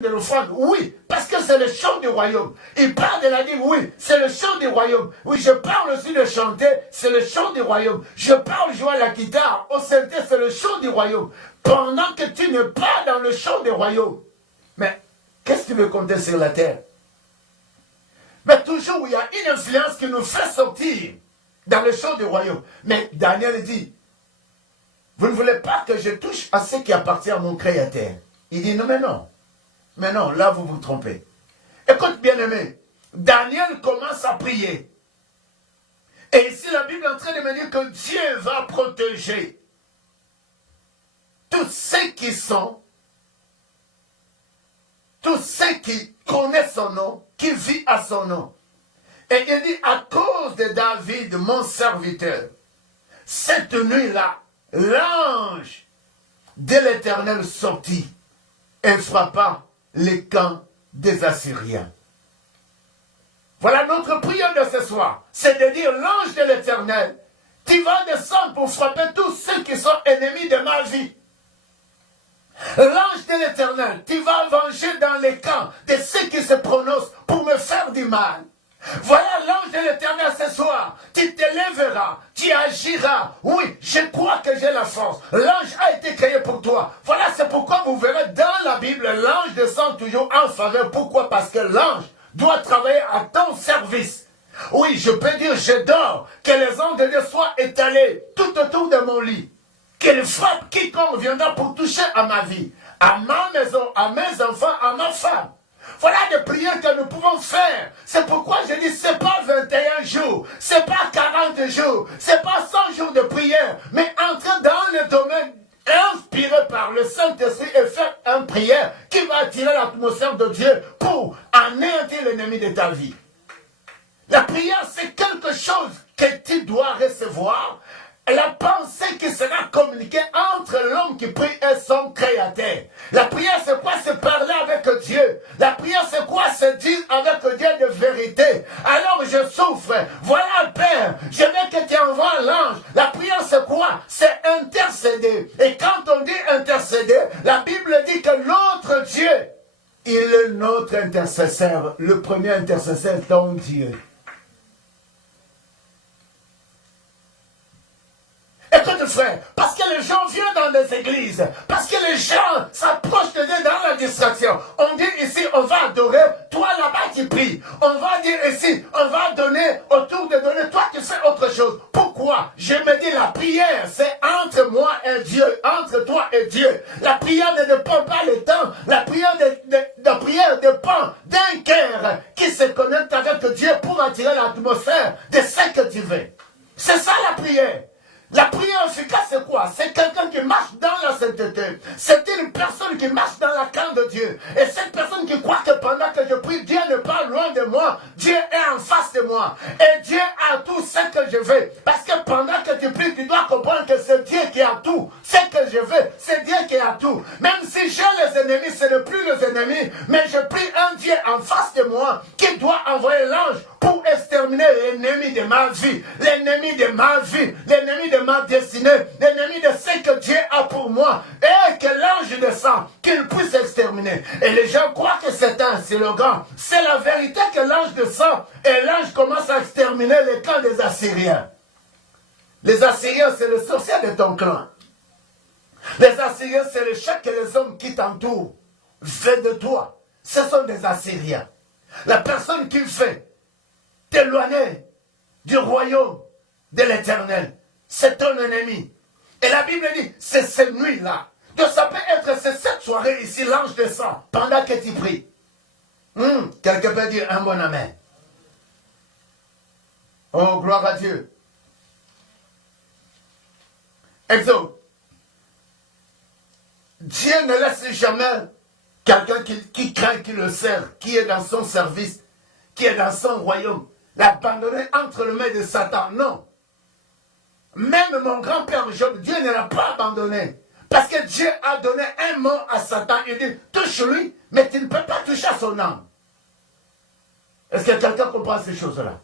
de l'offrande, oui, parce que c'est le chant du royaume. Il parle de la dîme, oui, c'est le chant du royaume. Oui, je parle aussi de chanter, c'est le chant du royaume. Je parle jouer à la guitare, au synthé, c'est le chant du royaume. Pendant que tu n'es pas dans le chant du royaume. Mais qu'est-ce que tu veux compter sur la terre? Mais toujours, il y a une influence qui nous fait sortir dans le chant du royaume. Mais Daniel dit, vous ne voulez pas que je touche à ce qui appartient à mon Créateur. Il dit, non, mais non. Mais non, là, vous vous trompez. Écoute, bien-aimé, Daniel commence à prier. Et ici, la Bible est en train de me dire que Dieu va protéger tous ceux qui sont, tous ceux qui connaissent son nom, qui vivent à son nom. Et il dit, à cause de David, mon serviteur, cette nuit-là, l'ange de l'Éternel sortit et frappa les camps des Assyriens. Voilà notre prière de ce soir. C'est de dire, l'ange de l'Éternel, tu vas descendre pour frapper tous ceux qui sont ennemis de ma vie. L'ange de l'Éternel, tu vas venger dans les camps de ceux qui se prononcent pour me faire du mal. Voilà l'ange de l'Éternel ce soir. Tu te lèveras, tu agiras. Oui, je crois que j'ai la force. L'ange a été créé pour toi. Voilà, c'est pourquoi vous verrez dans la Bible, l'ange descend toujours en faveur. Pourquoi? Parce que l'ange doit travailler à ton service. Oui, je peux dire, je dors, que les anges de Dieu soient étalés tout autour de mon lit. Qu'ils frappent quiconque viendra pour toucher à ma vie, à ma maison, à mes enfants, à ma femme. Voilà des prières que nous pouvons faire. C'est pourquoi je dis, c'est pas 21 jours, c'est pas 40 jours, c'est pas 100 jours de prière, mais entrer dans le domaine inspiré par le Saint-Esprit et faire une prière qui va attirer l'atmosphère de Dieu pour anéantir l'ennemi de ta vie. La prière, c'est quelque chose que tu dois recevoir. La pensée qui sera communiquée entre l'homme qui prie et son Créateur. La prière, c'est quoi? C'est parler avec Dieu. La prière, c'est quoi? C'est dire avec Dieu de vérité. Alors je souffre. Voilà, Père, je veux que tu envoies l'ange. La prière, c'est quoi? C'est intercéder. Et quand on dit intercéder, la Bible dit que l'autre Dieu, il est notre intercesseur. Le premier intercesseur, ton Dieu. Écoute frère, parce que les gens viennent dans des églises, parce que les gens s'approchent de Dieu dans la distraction. On dit ici, on va adorer, toi là-bas tu pries. On va dire ici, on va donner, autour de donner, toi tu fais autre chose. Pourquoi? Je me dis, la prière, c'est entre moi et Dieu, entre toi et Dieu. La prière ne dépend pas le temps, la prière dépend d'un cœur qui se connecte avec Dieu pour attirer l'atmosphère de ce que tu veux. C'est ça la prière. La prière efficace, c'est quoi? C'est quelqu'un qui marche dans la sainteté. C'est une personne qui marche dans la crainte de Dieu. Et cette personne qui croit que pendant que je prie, Dieu n'est pas loin de moi. Dieu est en face de moi. Et Dieu a tout ce que je veux. Parce que pendant que tu pries, tu dois comprendre que c'est Dieu qui a tout. Ce que je veux, c'est Dieu qui a tout. Même si j'ai les ennemis, ce n'est plus les ennemis. Mais je prie un Dieu en face de moi qui doit envoyer l'ange pour exterminer l'ennemi de ma vie, l'ennemi de ma vie, l'ennemi de ma destinée, l'ennemi de ce que Dieu a pour moi, et que l'ange descend, qu'il puisse exterminer. Et les gens croient que c'est un slogan. C'est la vérité que l'ange descend, et l'ange commence à exterminer les camps des Assyriens. Les Assyriens, c'est le sorcier de ton clan. Les Assyriens, c'est le chat que les hommes qui t'entourent fait de toi. Ce sont des Assyriens. La personne qui fait t'éloigner du royaume de l'Éternel, c'est ton ennemi. Et la Bible dit, c'est cette nuit-là. Donc ça peut être cette soirée ici, l'ange descend pendant que tu pries. Quelqu'un peut dire un bon amen. Oh, gloire à Dieu. Exode. Dieu ne laisse jamais quelqu'un qui craint, qui le sert, qui est dans son service, qui est dans son royaume, l'abandonner entre les mains de Satan. Non. Même mon grand-père Job, Dieu ne l'a pas abandonné. Parce que Dieu a donné un mot à Satan. Il dit, touche-lui, mais tu ne peux pas toucher à son âme. Est-ce que quelqu'un comprend ces choses-là?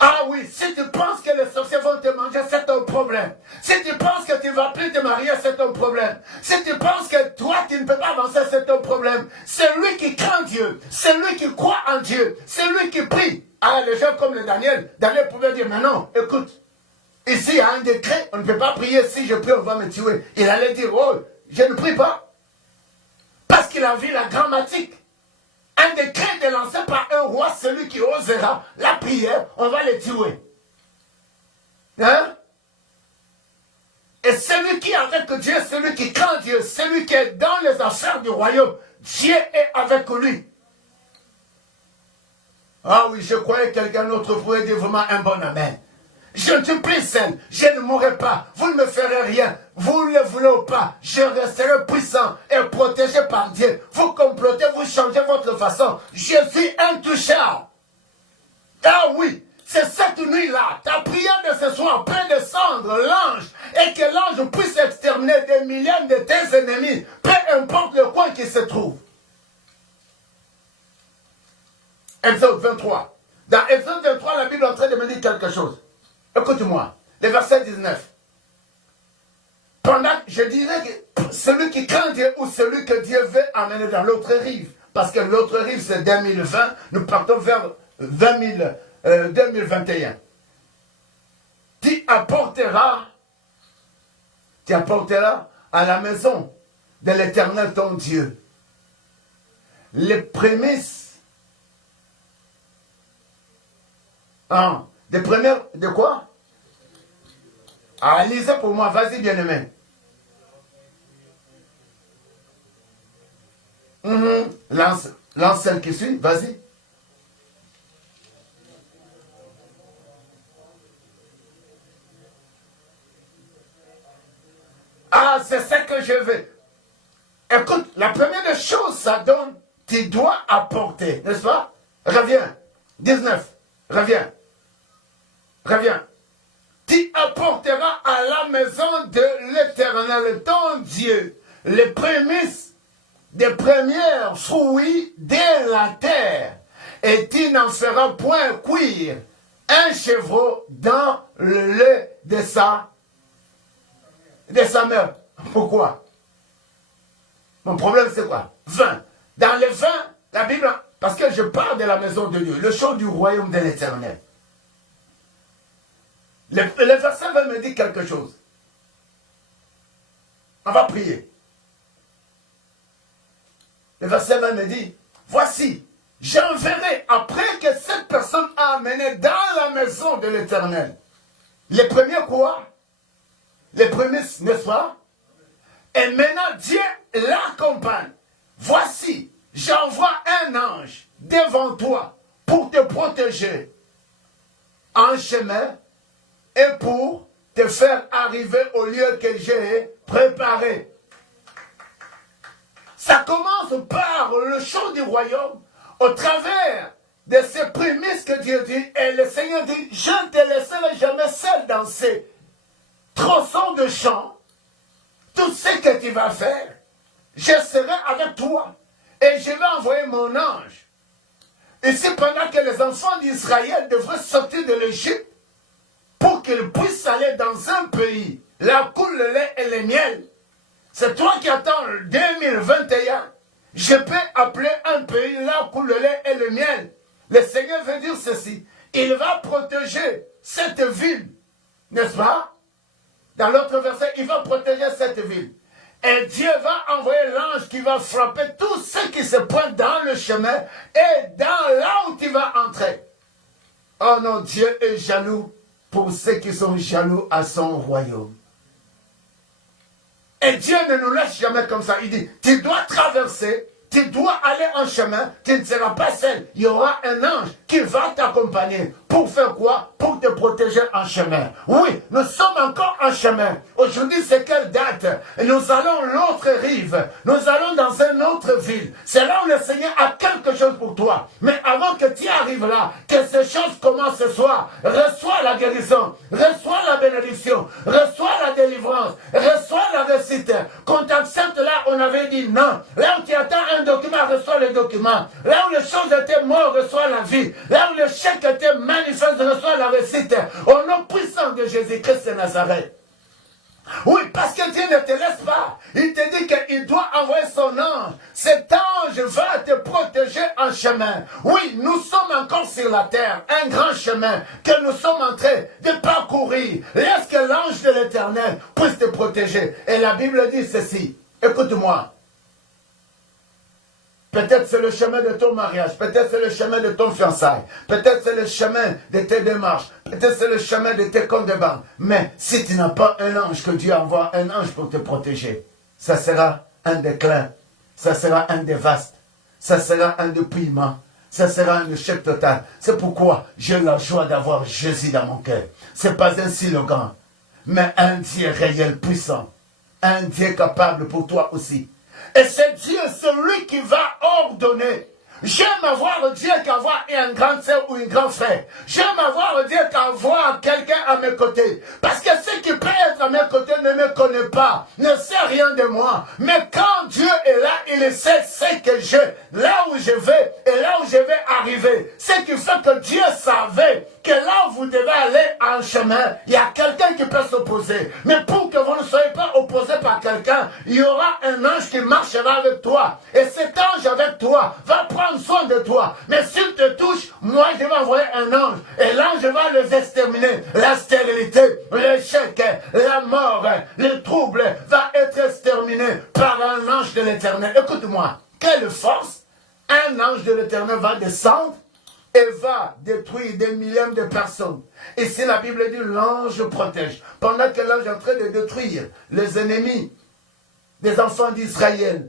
Ah oui, si tu penses que les sorciers vont te manger, c'est ton problème. Si tu penses que tu ne vas plus te marier, c'est ton problème. Si tu penses que toi, tu ne peux pas avancer, c'est ton problème. C'est lui qui craint Dieu. C'est lui qui croit en Dieu. C'est lui qui prie. Ah, les gens comme le Daniel pouvait dire, mais non, écoute, ici, il y a un décret, on ne peut pas prier. Si je prie, on va me tuer. Il allait dire, oh, je ne prie pas. Parce qu'il a vu la grammatique. Un décret est lancé par un roi, celui qui osera la prière, on va le tuer. Hein? Et celui qui est avec Dieu, celui qui craint Dieu, celui qui est dans les affaires du royaume, Dieu est avec lui. Ah oui, je croyais que quelqu'un d'autre pouvait dire vraiment un bon amen. Je ne suis plus saine, je ne mourrai pas, vous ne me ferez rien, vous ne le voulez ou pas, je resterai puissant et protégé par Dieu. Vous complotez, vous changez votre façon, je suis intouchable. Ah oui, c'est cette nuit-là, ta prière de ce soir peut descendre l'ange et que l'ange puisse exterminer des millions de tes ennemis, peu importe le coin qui se trouve. Exode 23. Dans Exode 23, la Bible est en train de me dire quelque chose. Écoute-moi, le verset 19. Pendant que je disais que celui qui craint Dieu ou celui que Dieu veut amener dans l'autre rive, parce que l'autre rive c'est 2020, nous partons vers 2021. Tu apporteras à la maison de l'Éternel ton Dieu les prémices. Des premières, de quoi? Ah, lisez pour moi, vas-y bien-aimé. Lance celle qui suit, vas-y. Ah, c'est ça que je veux. Écoute, la première chose, ça donne, tu dois apporter, n'est-ce pas? Reviens. 19, reviens. Tu apporteras à la maison de l'Éternel, ton Dieu, les prémices des premières fruits de la terre, et tu n'en feras point cuire un chevreau dans le lait de sa mère. Pourquoi? Mon problème c'est quoi? Vin. Dans le vin, la Bible, parce que je parle de la maison de Dieu, le chant du royaume de l'Éternel. Le verset va me dire quelque chose. On va prier. Le verset va me dire, voici, j'enverrai après que cette personne a amené dans la maison de l'Éternel. Les premiers quoi? Les prémices, n'est-ce pas? Et maintenant, Dieu l'accompagne. Voici, j'envoie un ange devant toi pour te protéger en chemin et pour te faire arriver au lieu que j'ai préparé. Ça commence par le chant du royaume au travers de ces prémices que Dieu dit. Et le Seigneur dit, je ne te laisserai jamais seul dans ces tronçons de chant. Tout ce que tu vas faire, je serai avec toi. Et je vais envoyer mon ange. Et c'est pendant que les enfants d'Israël devraient sortir de l'Égypte, pour qu'ils puissent aller dans un pays, là coule le lait et le miel. C'est toi qui attends 2021. Je peux appeler un pays là coule le lait et le miel. Le Seigneur veut dire ceci. Il va protéger cette ville. N'est-ce pas? Dans l'autre verset, il va protéger cette ville. Et Dieu va envoyer l'ange qui va frapper tous ceux qui se pointent dans le chemin et dans là où tu vas entrer. Oh non, Dieu est jaloux pour ceux qui sont jaloux à son royaume. Et Dieu ne nous laisse jamais comme ça. Il dit, tu dois traverser, tu dois aller en chemin, tu ne seras pas seul. Il y aura un ange qui va t'accompagner. Pour faire quoi? Pour te protéger en chemin. Oui, nous sommes encore en chemin. Aujourd'hui, c'est quelle date? Nous allons l'autre rive. Nous allons dans une autre ville. C'est là où le Seigneur a quelque chose pour toi. Mais avant que tu arrives là, que ces choses commencent ce soir, reçois la guérison, reçois la bénédiction, reçois la délivrance, reçois la réussite. Quand tu acceptes là, on avait dit non. Là où tu attends un document, reçois le document. Là où les choses étaient mortes, reçois la vie. là où le chèque était manifeste, reçois la réussite. Au nom puissant de Jésus-Christ de Nazareth. Oui, parce que Dieu ne te laisse pas. Il te dit qu'il doit envoyer son ange. Cet ange va te protéger en chemin. Oui, nous sommes encore sur la terre. Un grand chemin que nous sommes en train de parcourir. Laisse que l'ange de l'Éternel puisse te protéger. Et la Bible dit ceci. Écoute-moi. Peut-être c'est le chemin de ton mariage, peut-être c'est le chemin de ton fiançailles, peut-être c'est le chemin de tes démarches, peut-être c'est le chemin de tes comptes de banque. Mais si tu n'as pas un ange, que Dieu envoie un ange pour te protéger, ça sera un déclin, ça sera un dévaste, ça sera un dépouillement, ça sera un échec total. C'est pourquoi j'ai la joie d'avoir Jésus dans mon cœur. Ce n'est pas un slogan, mais un Dieu réel, puissant, un Dieu capable pour toi aussi. Et c'est Dieu, celui qui va ordonner. J'aime avoir Dieu qu'avoir un grand sœur ou un grand frère. J'aime avoir Dieu qu'avoir quelqu'un à mes côtés. Parce que ce qui peut être à mes côtés ne me connaît pas, ne sait rien de moi. Mais quand Dieu est là, il sait ce que j'ai, là où je vais et là où je vais arriver. Ce qui fait que Dieu savait que là où vous devez aller en chemin, il y a quelqu'un qui peut s'opposer. Mais pour que vous ne soyez pas opposé par quelqu'un, il y aura un ange qui marchera avec toi. Et cet ange avec toi va prendre soin de toi. Mais s'il te touche, moi je vais envoyer un ange. Et l'ange va les exterminer. La stérilité, l'échec, la mort, le trouble va être exterminé par un ange de l'Éternel. Écoute-moi, quelle force! Un ange de l'Éternel va descendre et va détruire des milliers de personnes. Et si la Bible dit l'ange protège, pendant que l'ange est en train de détruire les ennemis des enfants d'Israël,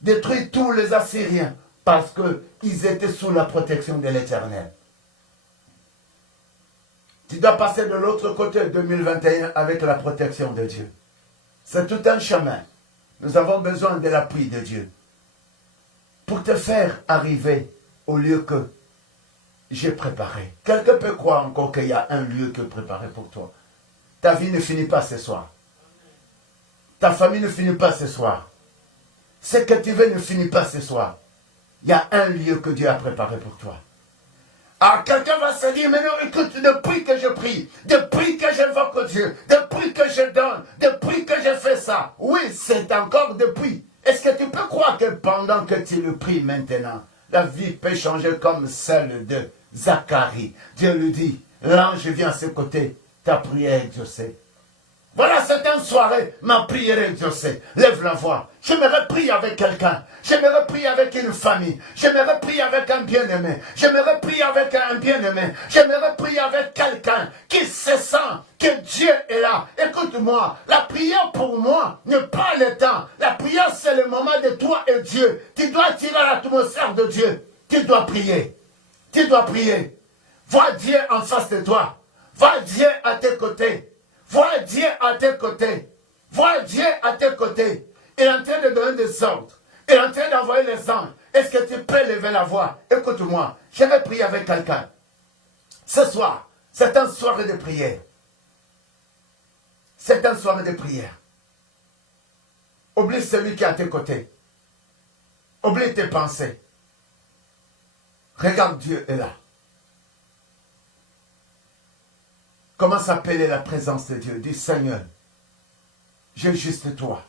détruire tous les Assyriens, parce qu'ils étaient sous la protection de l'Éternel. Tu dois passer de l'autre côté 2021 avec la protection de Dieu. C'est tout un chemin. Nous avons besoin de l'appui de Dieu pour te faire arriver au lieu que j'ai préparé. Quelqu'un peut croire encore qu'il y a un lieu que préparé pour toi. Ta vie ne finit pas ce soir. Ta famille ne finit pas ce soir. Ce que tu veux ne finit pas ce soir. Il y a un lieu que Dieu a préparé pour toi. Alors quelqu'un va se dire, mais non, écoute, depuis que je prie, depuis que j'invoque Dieu, depuis que je donne, depuis que je fais ça, oui, c'est encore depuis. Est-ce que tu peux croire que pendant que tu le pries maintenant, la vie peut changer comme celle de Zacharie? Dieu lui dit, l'ange vient à ses côtés, ta prière est exaucée. Voilà, c'est une soirée, ma prière est exaucée. Lève la voix. J'aimerais prier avec quelqu'un. J'aimerais prier avec une famille. J'aimerais prier avec un bien-aimé. J'aimerais prier avec un bien-aimé. J'aimerais prier avec quelqu'un qui se sent que Dieu est là. Écoute-moi, la prière pour moi n'est pas le temps. La prière, c'est le moment de toi et Dieu. Tu dois tirer l'atmosphère de Dieu. Tu dois prier. Tu dois prier. Vois Dieu en face de toi. Vois Dieu à tes côtés. Vois Dieu à tes côtés. Vois Dieu à tes côtés. Il est en train de donner des ordres. Il est en train d'envoyer les anges. Est-ce que tu peux lever la voix? Écoute-moi, je vais prier avec quelqu'un. Ce soir, c'est une soirée de prière. C'est une soirée de prière. Oublie celui qui est à tes côtés. Oublie tes pensées. Regarde, Dieu est là. Commence à appeler la présence de Dieu. Dis, Seigneur, j'ai juste toi.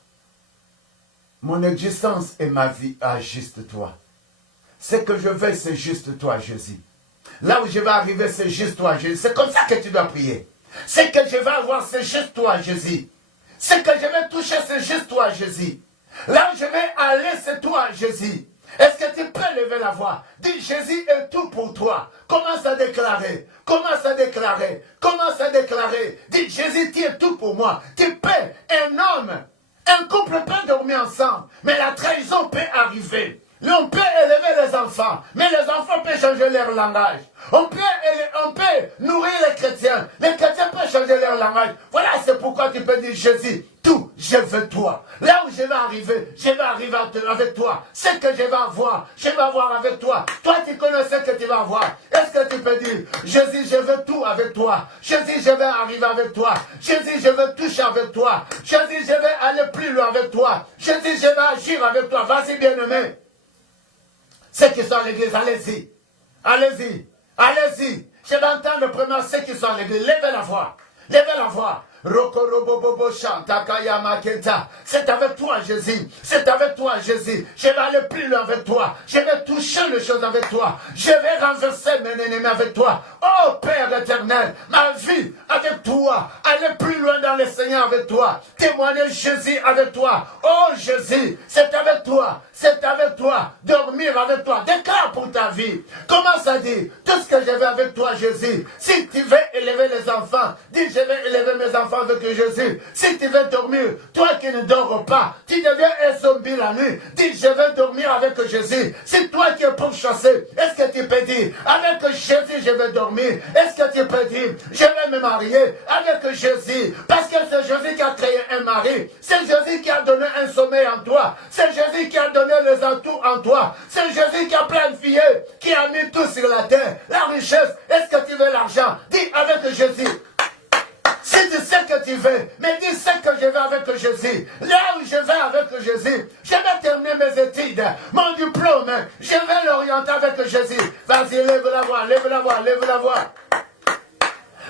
Mon existence et ma vie a juste toi. Ce que je veux, c'est juste toi, Jésus. Là où je vais arriver, c'est juste toi, Jésus. C'est comme ça que tu dois prier. Ce que je vais avoir, c'est juste toi, Jésus. Ce que je vais toucher, c'est juste toi, Jésus. Là où je vais aller, c'est toi, Jésus. Est-ce que tu peux lever la voix? Dis, Jésus est tout pour toi. Commence à déclarer. Commence à déclarer. Commence à déclarer. Dis, Jésus, tu es tout pour moi. Tu peux, un homme, un couple peut dormir ensemble, mais la trahison peut arriver. On peut élever les enfants, mais les enfants peuvent changer leur langage. On peut nourrir les chrétiens peuvent changer leur langage. Voilà, c'est pourquoi tu peux dire, Jésus, tout, je veux toi. Là où je vais arriver avec toi. Ce que je vais avoir avec toi. Toi, tu connais ce que tu vas avoir. Est-ce que tu peux dire, Jésus, je veux tout avec toi. Jésus, je vais arriver avec toi. Jésus, je veux toucher avec toi. Jésus, je vais aller plus loin avec toi. Jésus, je vais agir avec toi. Vas-y, bien-aimé. Ceux qui sont à l'église, allez-y. Allez-y. Allez-y. Je vais entendre premièrement ceux qui sont à l'église. Levez la voix. Levez la voix. C'est avec toi, Jésus. C'est avec toi, Jésus. Je vais aller plus loin avec toi. Je vais toucher les choses avec toi. Je vais renverser mes ennemis avec toi. Oh Père éternel, ma vie avec toi. Aller plus loin dans le Seigneur avec toi. Témoigner Jésus avec toi. Oh Jésus, c'est avec toi. C'est avec toi. Dormir avec toi. Déclare pour ta vie. Commence à dire tout ce que je vais avec toi, Jésus. Si tu veux élever les enfants, dis je vais élever mes enfants avec Jésus. Si tu veux dormir, toi qui ne dors pas, tu deviens un zombie la nuit. Dis je vais dormir avec Jésus. C'est toi qui es pour chasser. Est-ce que tu peux dire avec Jésus je vais dormir? Est-ce que tu peux dire je vais me marier avec Jésus? Parce que c'est Jésus qui a créé un mari. C'est Jésus qui a donné un sommeil en toi. C'est Jésus qui a donné les atouts en toi. C'est Jésus qui a planifié, qui a mis tout sur la terre. La richesse, est-ce que tu veux l'argent? Dis avec Jésus. Si tu sais que tu veux, mais dis ce que je vais avec Jésus. Là où je vais avec Jésus, je vais terminer mes études, mon diplôme, je vais l'orienter avec Jésus. Vas-y, lève la voix, lève la voix, lève la voix.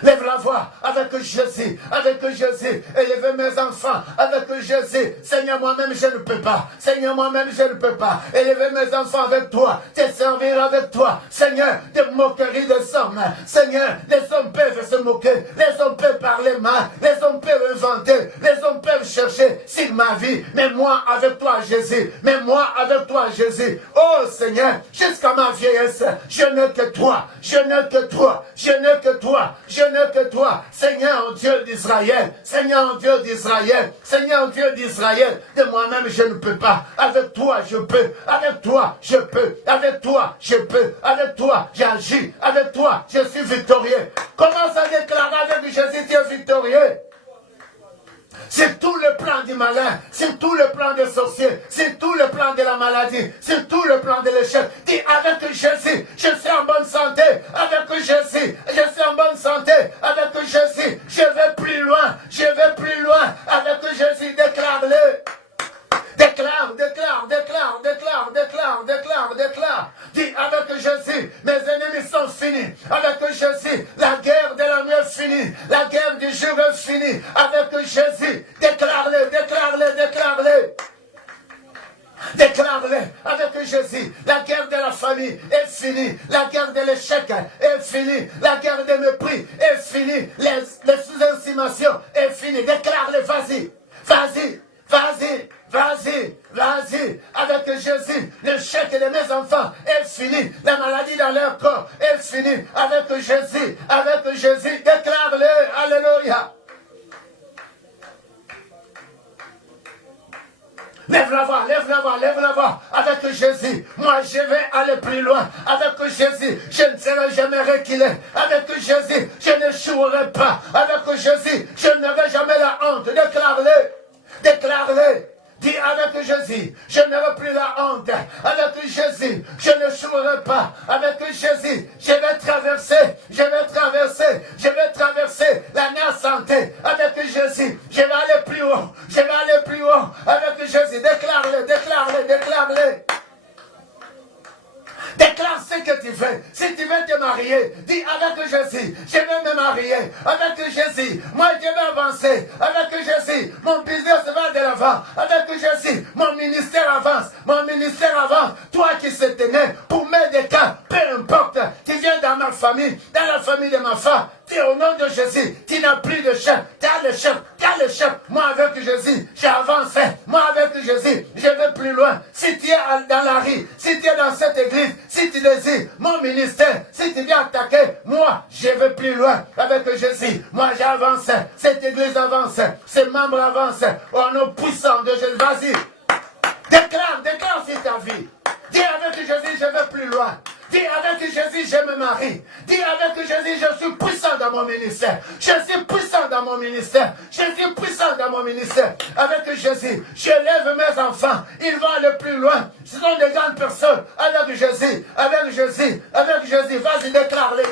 Lève la voix avec Jésus, élevez mes enfants avec Jésus. Seigneur, moi-même je ne peux pas. Seigneur, moi-même je ne peux pas. Élever mes enfants avec toi, te servir avec toi. Seigneur, des moqueries des hommes. Seigneur, les hommes peuvent se moquer, les hommes peuvent parler mal, les hommes peuvent inventer, les hommes peuvent chercher sur ma vie. Mais moi avec toi, Jésus, mais moi avec toi, Jésus. Oh Seigneur, jusqu'à ma vieillesse, je n'ai que toi, je n'ai que toi, je n'ai que toi, je n'ai que toi, Seigneur Dieu d'Israël, Seigneur Dieu d'Israël, Seigneur Dieu d'Israël. De moi-même je ne peux pas, avec toi je peux, avec toi je peux, avec toi je peux, avec toi j'agis, avec toi je suis victorieux. Commence à déclarer avec Jésus, tu es victorieux. C'est tout le plan du malin, c'est tout le plan des sorciers, c'est tout le plan de la maladie, c'est tout le plan de l'échec. Dis avec Jésus, je suis en bonne santé, avec Jésus, je suis en bonne santé, avec Jésus, je vais plus loin, avec Jésus, déclare-le. Déclare. Dis avec Jésus, mes ennemis sont finis. Avec Jésus, la guerre de la nuit est finie. La guerre du jour est finie. Avec Jésus, déclare-le. Déclare-le avec Jésus. La guerre de la famille est finie. La guerre de l'échec est finie. La guerre des mépris est finie. Les sous-estimations est finie. Déclare-le, vas-y, avec Jésus, l'échec de mes enfants est fini, la maladie dans leur corps est finie, avec Jésus, déclare-le, alléluia. Lève la voix, avec Jésus, moi je vais aller plus loin, avec Jésus, je ne serai jamais reculé, avec Jésus, je n'échouerai pas, avec Jésus, je n'aurai jamais la honte, déclare-le. Dis avec Jésus, je n'aurai plus la honte. Avec Jésus, je ne jouerai pas. Avec Jésus, je vais traverser la nuit santé. Avec Jésus, je vais aller plus haut. Avec Jésus, déclare-le. Déclare ce que tu veux. Si tu veux te marier, dis avec Jésus, je vais me marier. Avec Jésus, moi je vais avancer. Avec Jésus, mon business va de l'avant. Avec Jésus, mon ministère avance. Toi qui sais tenir pour m'aider, peu importe. Tu viens dans ma famille, dans la famille de ma femme. Tu es au nom de Jésus, tu n'as plus de chef. Tu as le chef. Moi avec Jésus, j'avance. Moi avec Jésus, je vais plus loin. Si tu es dans la rue, si tu es dans cette église, si tu désires mon ministère, si tu viens attaquer, moi, je vais plus loin avec Jésus. Moi, j'avance. Cette église avance. Ses membres avancent. Au nom puissant de Jésus. Vas-y. Déclare sur ta vie. Dis avec Jésus, je vais plus loin. Dis avec Jésus, je me marie. Dis avec Jésus, je suis puissant dans mon ministère. Avec Jésus, je lève mes enfants. Ils vont aller plus loin. Ce sont des grandes personnes. Avec Jésus. Vas-y, déclare-les.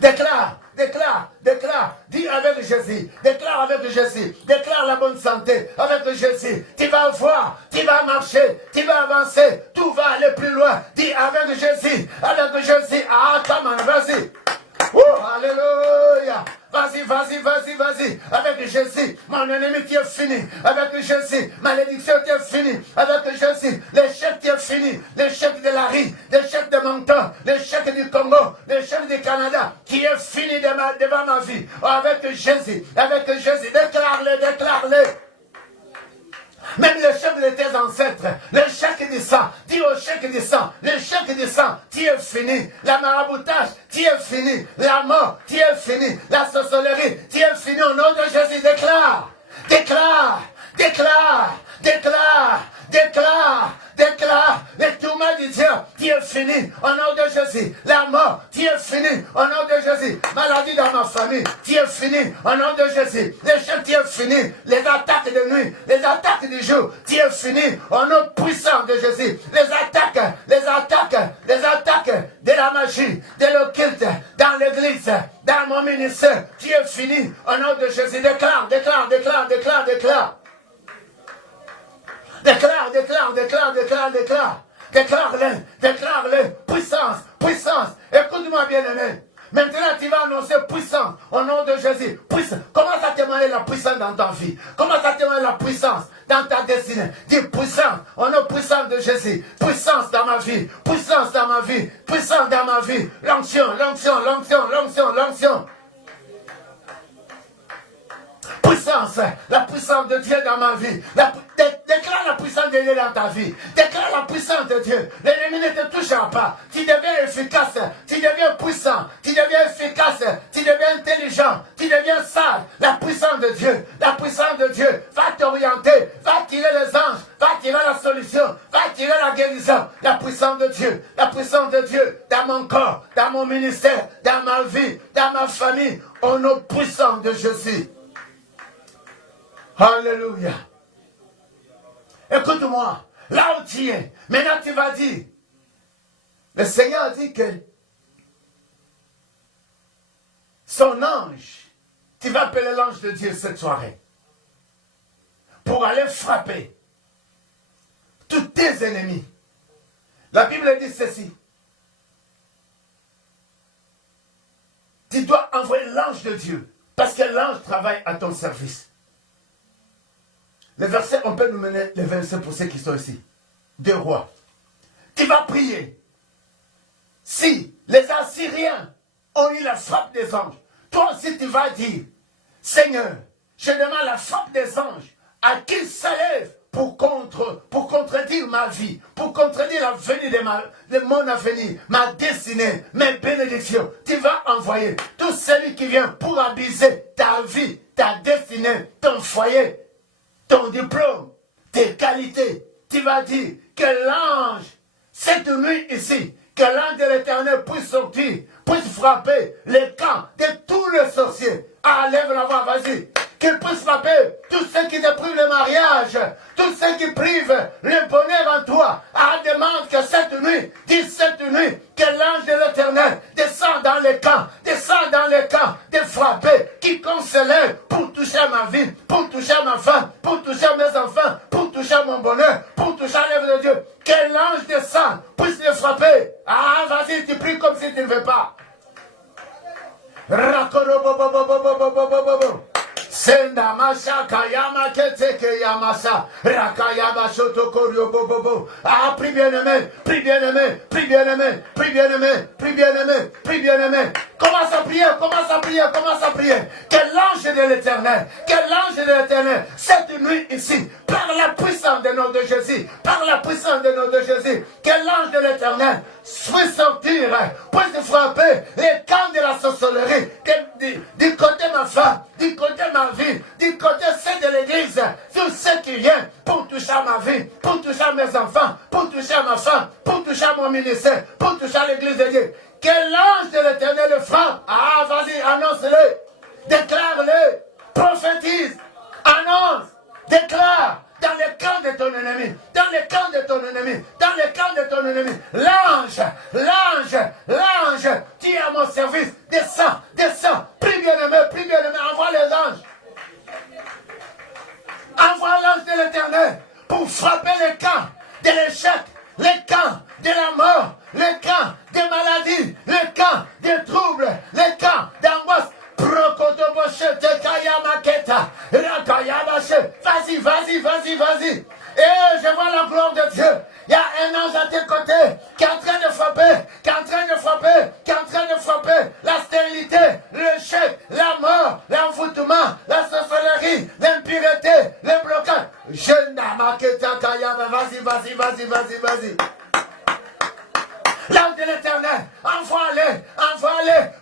Déclare. Dis avec Jésus. Déclare la bonne santé avec Jésus. Tu vas voir, tu vas marcher, tu vas avancer. Tout va aller plus loin. Dis avec Jésus. Avec Jésus. Ah, come on, vas-y. Alléluia. Vas-y, vas-y, vas-y, vas-y. Avec Jésus, mon ennemi qui est fini. Avec Jésus, malédiction qui est finie. Avec Jésus, l'échec qui est fini. L'échec de la rue, l'échec de mon temps, l'échec du Congo, l'échec du Canada qui est fini devant ma vie. Avec Jésus, déclare-le, déclare-le. Même le chef de tes ancêtres, le chèque du sang, dis au chèque du sang, le chèque du sang, tu es fini. La maraboutage, tu es fini. La mort, tu es fini. La sorcellerie, tu es fini. Au nom de Jésus, déclare, déclare, déclare, déclare, déclare, déclare. Le tourment du Dieu, tu es fini. Au nom de Jésus. La mort, tu es fini. Au nom de Jésus. Maladie dans ma famille, tu es fini. Au nom de Jésus. L'échec, tu es fini. Les attaques de nuit, les attaques du jour, tu es fini. Au nom puissant de Jésus. Les attaques de la magie, de l'occulte, dans l'église, dans mon ministère, tu es fini. Au nom de Jésus. Déclare, déclare, déclare, déclare, déclare. Déclare, déclare, déclare, déclare, déclare. Déclare-le, déclare-le. Puissance, puissance. Écoute-moi bien aimé. Maintenant, tu vas annoncer puissance au nom de Jésus. Puissance. Commence à témoigner la puissance dans ta vie. Commence à témoigner la puissance dans ta destinée. Dis puissance au nom puissant de Jésus. Puissance dans ma vie. Puissance dans ma vie. Puissance dans ma vie. L'onction, l'onction, l'onction, l'onction, l'onction. Puissance, la puissance de Dieu dans ma vie. Déclare la puissance de Dieu dans ta vie. Déclare la puissance de Dieu. L'ennemi ne te touchera pas. Tu deviens efficace. Tu deviens puissant. Tu deviens efficace. Tu deviens intelligent. Tu deviens sage. La puissance de Dieu. La puissance de Dieu va t'orienter. Va tirer les anges. Va tirer la solution. Va tirer la guérison. La puissance de Dieu. La puissance de Dieu dans mon corps, dans mon ministère, dans ma vie, dans ma famille. Au nom puissant de Jésus. Alléluia. Écoute-moi, là où tu es, maintenant tu vas dire, le Seigneur a dit que son ange, tu vas appeler l'ange de Dieu cette soirée, pour aller frapper tous tes ennemis. La Bible dit ceci. Tu dois envoyer l'ange de Dieu, parce que l'ange travaille à ton service. Le verset, on peut nous mener le verset pour ceux qui sont ici. 2 Rois. Tu vas prier. Si les Assyriens ont eu la frappe des anges, toi aussi tu vas dire, Seigneur, je demande la frappe des anges à qui s'élève pour contredire ma vie, pour contredire l'avenir de mon avenir, ma destinée, mes bénédictions. Tu vas envoyer tout celui qui vient pour abuser ta vie, ta destinée, ton foyer, ton diplôme, tes qualités. Tu vas dire que l'ange, cette nuit ici, que l'ange de l'Éternel puisse sortir, puisse frapper les camps de tous les sorciers. Ah, lève la voix, vas-y. Qu'il puisse frapper tous ceux qui te privent le mariage, tous ceux qui privent le bonheur en toi. Ah, demande que cette nuit, que l'ange de l'Éternel descend dans les camps, de frapper, quiconque se lève pour toucher ma vie, pour toucher ma femme, pour toucher mes enfants, pour toucher mon bonheur, pour toucher l'œuvre de Dieu. Que l'ange descende, puisse le frapper. Ah, vas-y, tu pries comme si tu ne veux pas. Senda masha kayama keteke yamasa rakayaba shoto koryo bobobo. Ah, prie bien-aimé, prie bien-aimé, prie bien-aimé, prie bien-aimé, prie bien-aimé, prie bien-aimé. Commence à prier, commence à prier, commence à prier. Que l'ange de l'Éternel, cette nuit ici, par la puissance de notre Jésus, par la puissance de notre Jésus, que l'ange de l'Éternel puisse sortir, puisse frapper les camps de la sorcellerie, du côté de ma femme, du côté de ma vie, du côté ceux de l'église, tous ceux qui viennent pour toucher à ma vie, pour toucher à mes enfants, pour toucher à ma femme, pour toucher à mon ministère, pour toucher à l'église de Dieu. Que l'ange de l'Éternel le frappe. Ah, vas-y, annonce-le, déclare-le, prophétise, annonce, déclare. Dans le camp de ton ennemi, dans le camp de ton ennemi, dans le camp de ton ennemi, l'ange, tu es à mon service, descends, prie bien-aimé, envoie les anges. Envoie l'ange de l'Éternel pour frapper les camps de l'échec, les camps de à tes côtés, qui est en train de frapper, qui est en train de frapper, qui est en train de frapper la stérilité, l'échec, la mort, l'envoûtement, la sorcellerie, l'impureté, le blocage. Je n'amaketa kayama, vas-y, vas-y, vas-y, vas-y, vas-y. L'âme de l'Éternel, envoie-les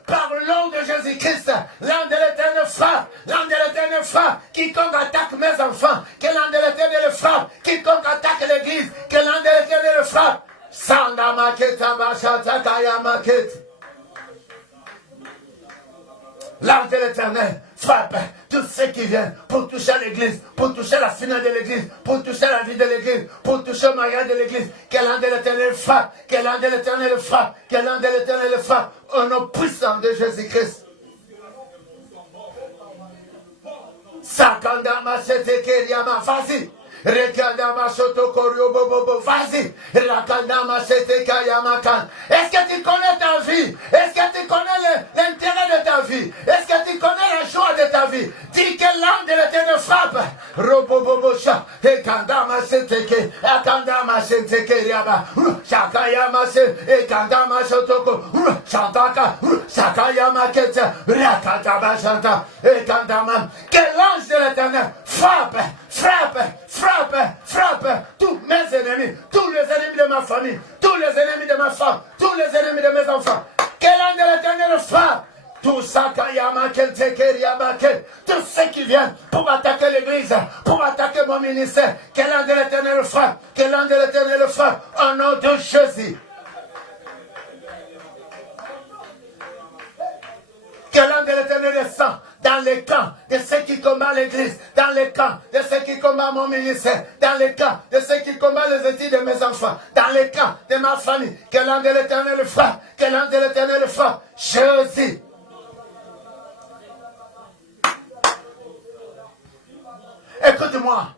par le nom de Jésus-Christ. L'âme de l'Éternel frappe, l'âme de l'Éternel frappe. Quiconque attaque mes enfants, que l'âme de l'Éternel frappe. Quiconque attaque l'église, que l'âme de l'Éternel frappe. Sanda maketa bachata kaya maketa. L'âme de l'Éternel frappe tout ce qui vient pour toucher l'église, pour toucher la finale de l'église, pour toucher la vie de l'église, pour toucher le mariage de l'église. Que l'âme de l'Éternel frappe, que l'âme de l'Éternel frappe, que l'âme de l'Éternel frappe au nom puissant de Jésus-Christ. Sakandama Setekeriama, vas-y. Rekandama Sotokorio Bobo, vas-y. Rakandama Setekayamakan. Est-ce que tu connais ta vie? Est-ce que tu connais l'intérêt de ta vie? Est-ce que tu connais la joie de ta vie? Dis que l'âme de l'Éternel frappe. Robobobosha. Ekandama Seteke. Akandama Setekeriama. Shakayama Se. Ekandama Sotoko. Shantaka. Shakayama Keta. Rakataba Shanta. Ekandama. Que l'ange de l'Éternel frappe. Frappe, frappe, frappe tous mes ennemis, tous les ennemis de ma famille, tous les ennemis de ma femme, tous les ennemis de mes enfants. Que l'âme de l'Éternel frappe tout ça, tout ce qui vient pour attaquer l'église, pour attaquer mon ministère. Que l'âme de l'Éternel frappe, que l'âme de l'Éternel frappe au nom de Jésus. Que l'âme de l'Éternel descend dans les camps de ceux qui combattent l'église, dans les camps de ceux qui combattent mon ministère, dans les camps de ceux qui combattent les études de mes enfants, dans les camps de ma famille. Que l'âme de l'Éternel frappe, que l'âme de l'Éternel frappe. Jésus. Écoute-moi.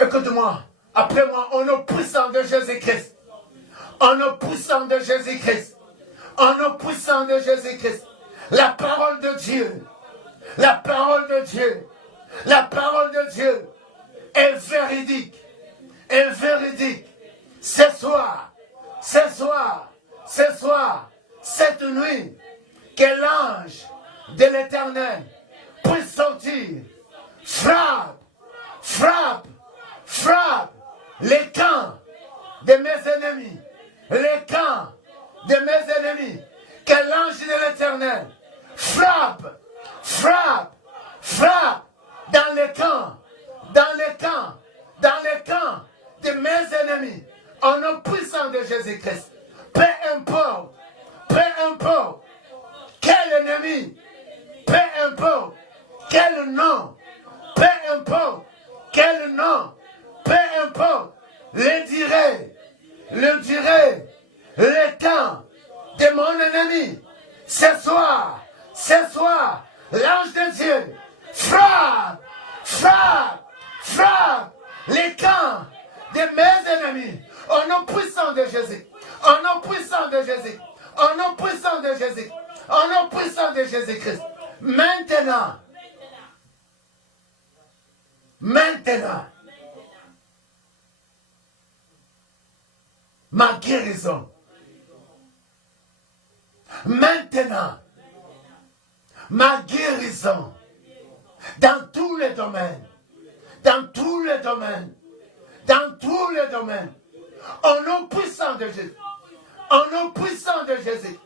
Écoute-moi. Après moi, au nom puissant de Jésus-Christ. Au nom puissant de Jésus-Christ. Au nom puissant de Jésus-Christ, la parole de Dieu, la parole de Dieu, la parole de Dieu est véridique, est véridique. Ce soir, cette nuit, que l'ange de l'Éternel puisse sortir, frappe, frappe, frappe les camps de mes ennemis, les camps de mes ennemis, que l'ange de l'Éternel frappe, frappe, frappe dans les camps, dans les camps, dans les camps de mes ennemis, au nom puissant de Jésus-Christ. Peu importe quel ennemi, peu importe quel nom, peu importe quel nom, peu importe le durée, le temps de mon ennemi. Ce soir, l'ange de Dieu frappe les camps de mes ennemis. Au nom puissant de Jésus, au nom puissant de Jésus, au nom puissant de Jésus, au nom puissant de Jésus-Christ. Maintenant, ma guérison. Maintenant, ma guérison dans tous les domaines, au nom puissant de Jésus, au nom puissant de Jésus,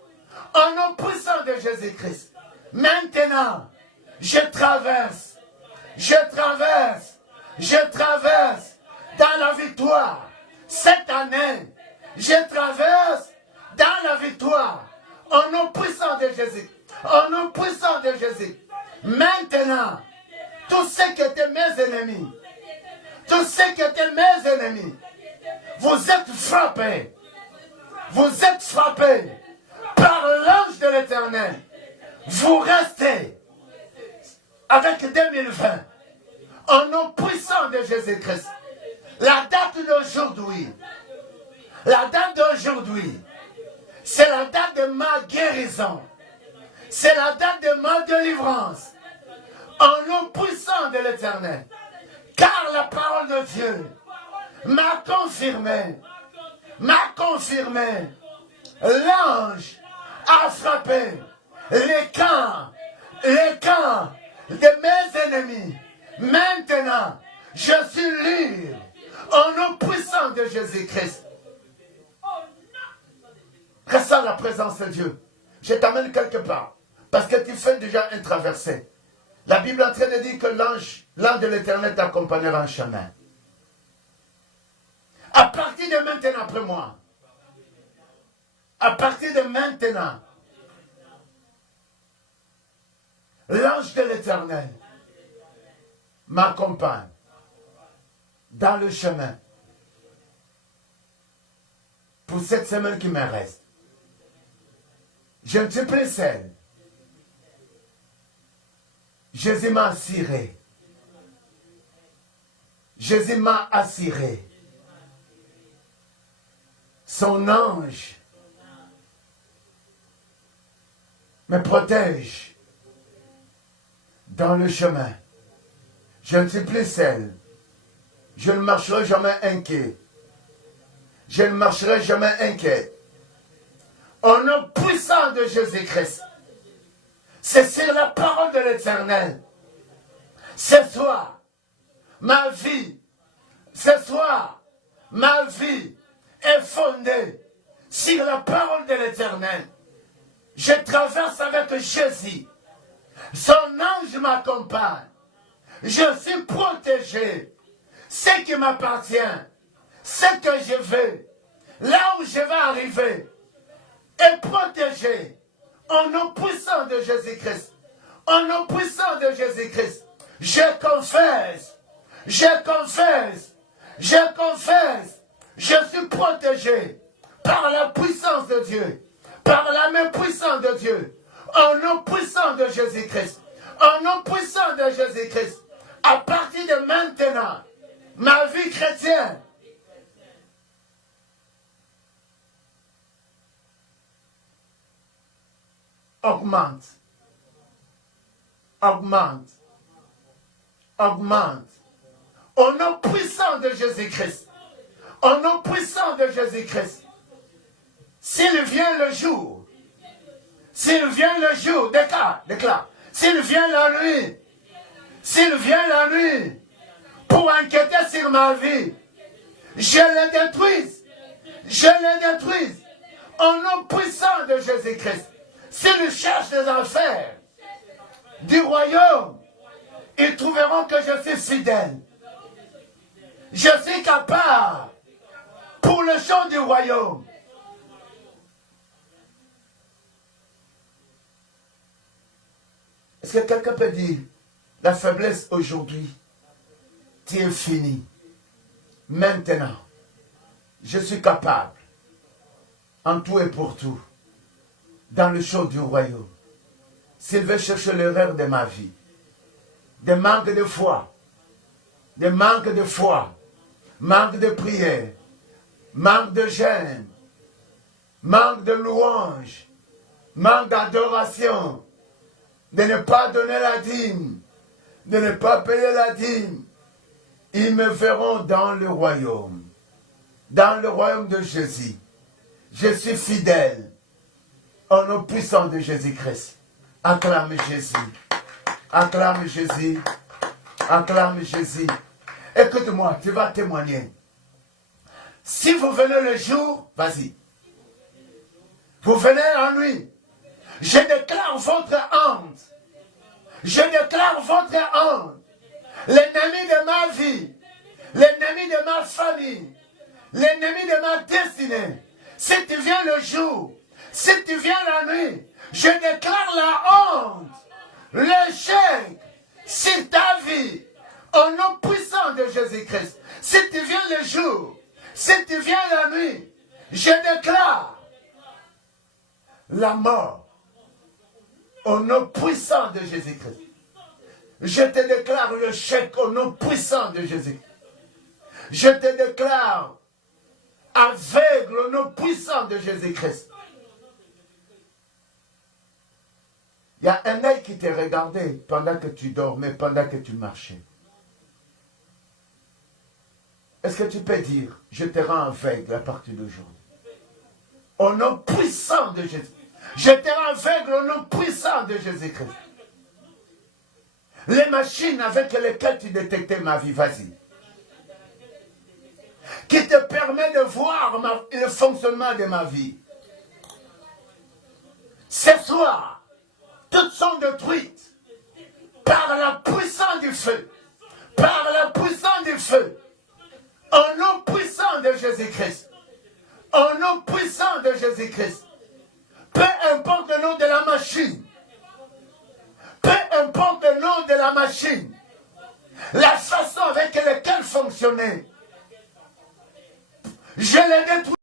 au nom puissant de Jésus-Christ. Maintenant, je traverse dans la victoire. Cette année, je traverse dans la victoire. Au nom puissant de Jésus. Au nom puissant de Jésus. Maintenant, tous ceux qui étaient mes ennemis, vous êtes frappés. Vous êtes frappés par l'ange de l'Éternel. Vous restez avec 2020. Au nom puissant de Jésus-Christ. La date d'aujourd'hui, c'est la date de ma guérison. C'est la date de ma délivrance. Au nom puissant de l'Éternel. Car la parole de Dieu m'a confirmé. M'a confirmé. L'ange a frappé les camps de mes ennemis. Maintenant, je suis libre au nom puissant de Jésus-Christ. Ressens la présence de Dieu. Je t'amène quelque part. Parce que tu fais déjà un traversé. La Bible est en train de dire que l'ange de l'Éternel t'accompagnera en chemin. À partir de maintenant, après moi, à partir de maintenant, l'ange de l'Éternel m'accompagne dans le chemin pour cette semaine qui me reste. Je ne suis plus seul. Jésus m'a assuré. Jésus m'a assuré. Son ange me protège dans le chemin. Je ne suis plus seul. Je ne marcherai jamais inquiet. Je ne marcherai jamais inquiet. Au nom puissant de Jésus-Christ. C'est sur la parole de l'Éternel. Ce soir, ma vie, est fondée sur la parole de l'Éternel. Je traverse avec Jésus. Son ange m'accompagne. Je suis protégé. Ce qui m'appartient, ce que je veux, là où je vais arriver, est protégé. Au nom puissant de Jésus-Christ. Au nom puissant de Jésus-Christ. Je confesse. Je suis protégé par la puissance de Dieu. Par la main puissante de Dieu. Au nom puissant de Jésus-Christ. Au nom puissant de Jésus-Christ. À partir de maintenant, ma vie chrétienne augmente. Au nom puissant de Jésus-Christ. Au nom puissant de Jésus-Christ. S'il vient le jour, déclare. S'il vient la nuit, pour enquêter sur ma vie, je le détruise. Au nom puissant de Jésus-Christ. S'ils cherchent les affaires du royaume, ils trouveront que je suis fidèle. Je suis capable pour le champ du royaume. Est-ce que quelqu'un peut dire, la faiblesse aujourd'hui, tu es fini. Maintenant, je suis capable, en tout et pour tout, dans le champ du royaume. S'il veut chercher l'erreur de ma vie, des manques de foi, manque de prière, manque de jeûne, manque de louange, manque d'adoration, de ne pas donner la dîme, de ne pas payer la dîme, ils me verront dans le royaume de Jésus. Je suis fidèle au nom puissant de Jésus-Christ. Acclame Jésus. Acclame Jésus. Acclame Jésus. Écoute-moi, tu vas témoigner. Si vous venez le jour, vas-y. Vous venez la nuit. Je déclare votre honte. Je déclare votre honte. L'ennemi de ma vie. L'ennemi de ma famille. L'ennemi de ma destinée. Si tu viens le jour, si tu viens la nuit, je déclare la honte, l'échec sur ta vie, au nom puissant de Jésus-Christ. Si tu viens le jour, si tu viens la nuit, je déclare la mort, au nom puissant de Jésus-Christ. Je te déclare le chèque au nom puissant de Jésus-Christ. Je te déclare aveugle au nom puissant de Jésus-Christ. Il y a un œil qui te regardait pendant que tu dormais, pendant que tu marchais. Est-ce que tu peux dire, je te rends aveugle à partir d'aujourd'hui? Au nom puissant de Jésus. Je te rends aveugle au nom puissant de Jésus-Christ. Les machines avec lesquelles tu détectais ma vie, vas-y. Qui te permet de voir le fonctionnement de ma vie. Ce soir, toutes sont détruites par la puissance du feu. Par la puissance du feu. Au nom puissant de Jésus-Christ. Au nom puissant de Jésus-Christ. Peu importe le nom de la machine. Peu importe le nom de la machine. La façon avec laquelle fonctionnait. Je l'ai détruit.